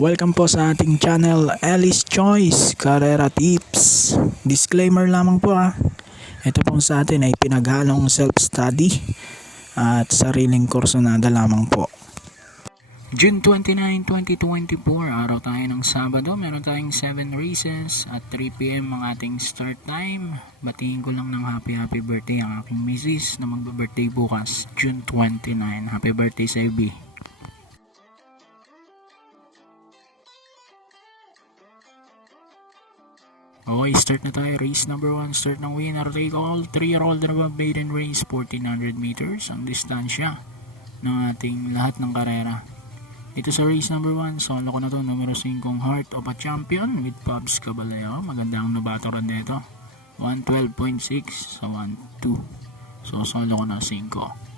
Welcome po sa ating channel, Alice Choice Carrera Tips. Disclaimer lamang po Ito pong sa atin ay pinaghalong self-study at sariling kursonada lamang po. June 29, 2024, araw tayo ng Sabado. Meron tayong 7 races at 3 PM ang ating start time. Batiin ko lang ng happy birthday ang aking misis na magbe-birthday bukas, June 29. Happy birthday sa Ivy. Okay, start na tayo. Race number 1, start ng winner take all. 3-year-old and above maiden race, 1400 meters ang distansya ng ating lahat ng karera. Ito sa race number 1, solo ko na to, numero 5, Heart of a Champion with Pabs Caballero. Maganda ang nabatoran dito, 112.6 sa 1-2. So solo ko na 5.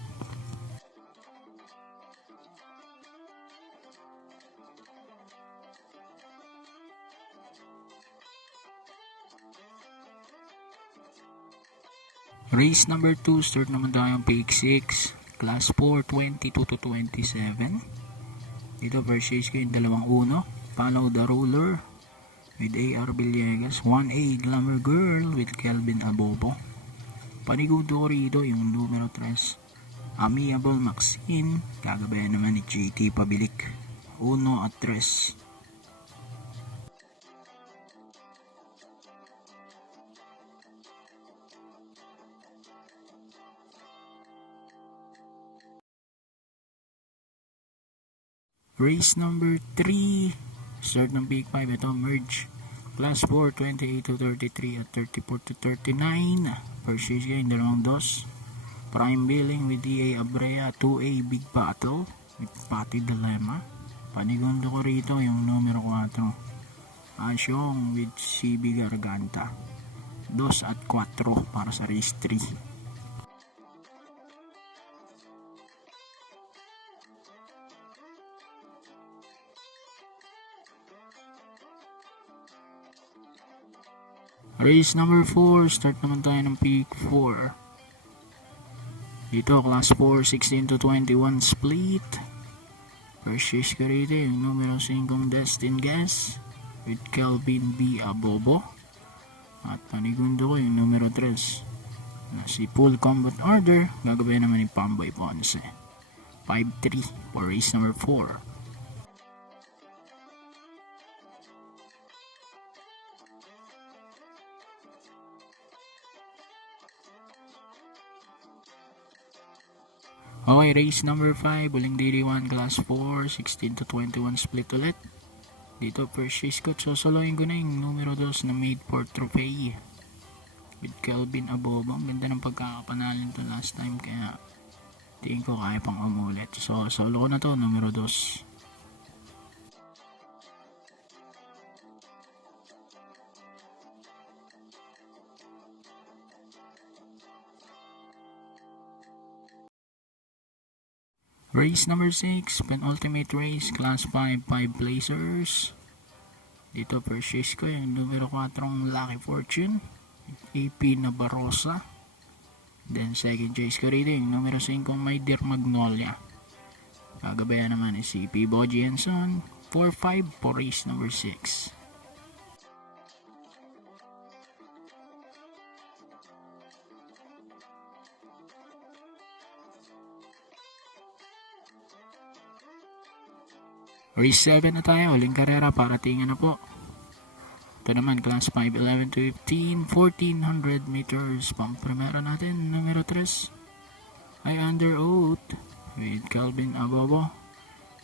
Race number 2, start naman tayo ang pick 6, class 4, 22 to 27. Dito first chase ko yung 2-1, Follow the Ruler with A.R. Villegas, 1A Glamour Girl with Kelvin Abobo. Panigundo ko rito yung numero 3, Amiable Maxine, kagabayan naman ni JT Pabilik, 1 at 3. Race number 3, start ng pick 5, ito merge, class 4, 28 to 33 at 34 to 39. First chase ko yung 2, Prime Billing with D.A. Abrea, 2A Big Battle with Patty Dilemma. Panigundo ko rito yung numero 4, Asyong with CB Garganta, 2 at 4 para sa race 3. Race number 4, start naman tayo ng pick 4. Dito, class 4, 16 to 21 split. First chase ko rito yung numero 5, Destin Guess with Kelvin B. Abobo. At panigundo ko yung numero 3, na si Full Combat Order, gagabayan naman ni Pamboy Ponce, 5-3 for race number 4. Okay, race number 5, Uling DD1, class 4, 16 to 21 split ulit. Dito, first chase ko, sosoloyin ko na yung numero 2 na Made for Trophy with Kelvin Abobo. Ang ganda ng pagkakapanalin to last time, kaya tingin ko kaya pang umulit. So, solo ko na to, numero 2. Race number 6, penultimate race, class 5, 5 placers. Dito first chase ko yung numero 4, Lucky Fortune, AP Nabarosa. Then second chase ko rito yung numero 5, My Dear Magnolia. Kagabayan naman ni CP Boji Enson, 4-5 for race number 6. Race 7 na tayo, uling karera, para tingnan na po. Ito naman, class 5, 11 to 15, 1400 meters. Pamprimera natin, numero 3, ay Under Oath with Kelvin Abobo.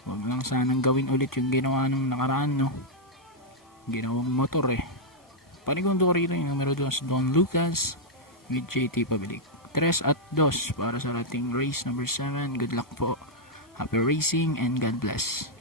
Huwag lang sanang gawin ulit yung ginawa nung nakaraan, no? Ginawang motor Panigundo rito yung numero 2, Don Lucas with JT Pabilik, 3 at 2 para sa ating race number 7. Good luck po, happy racing and God bless.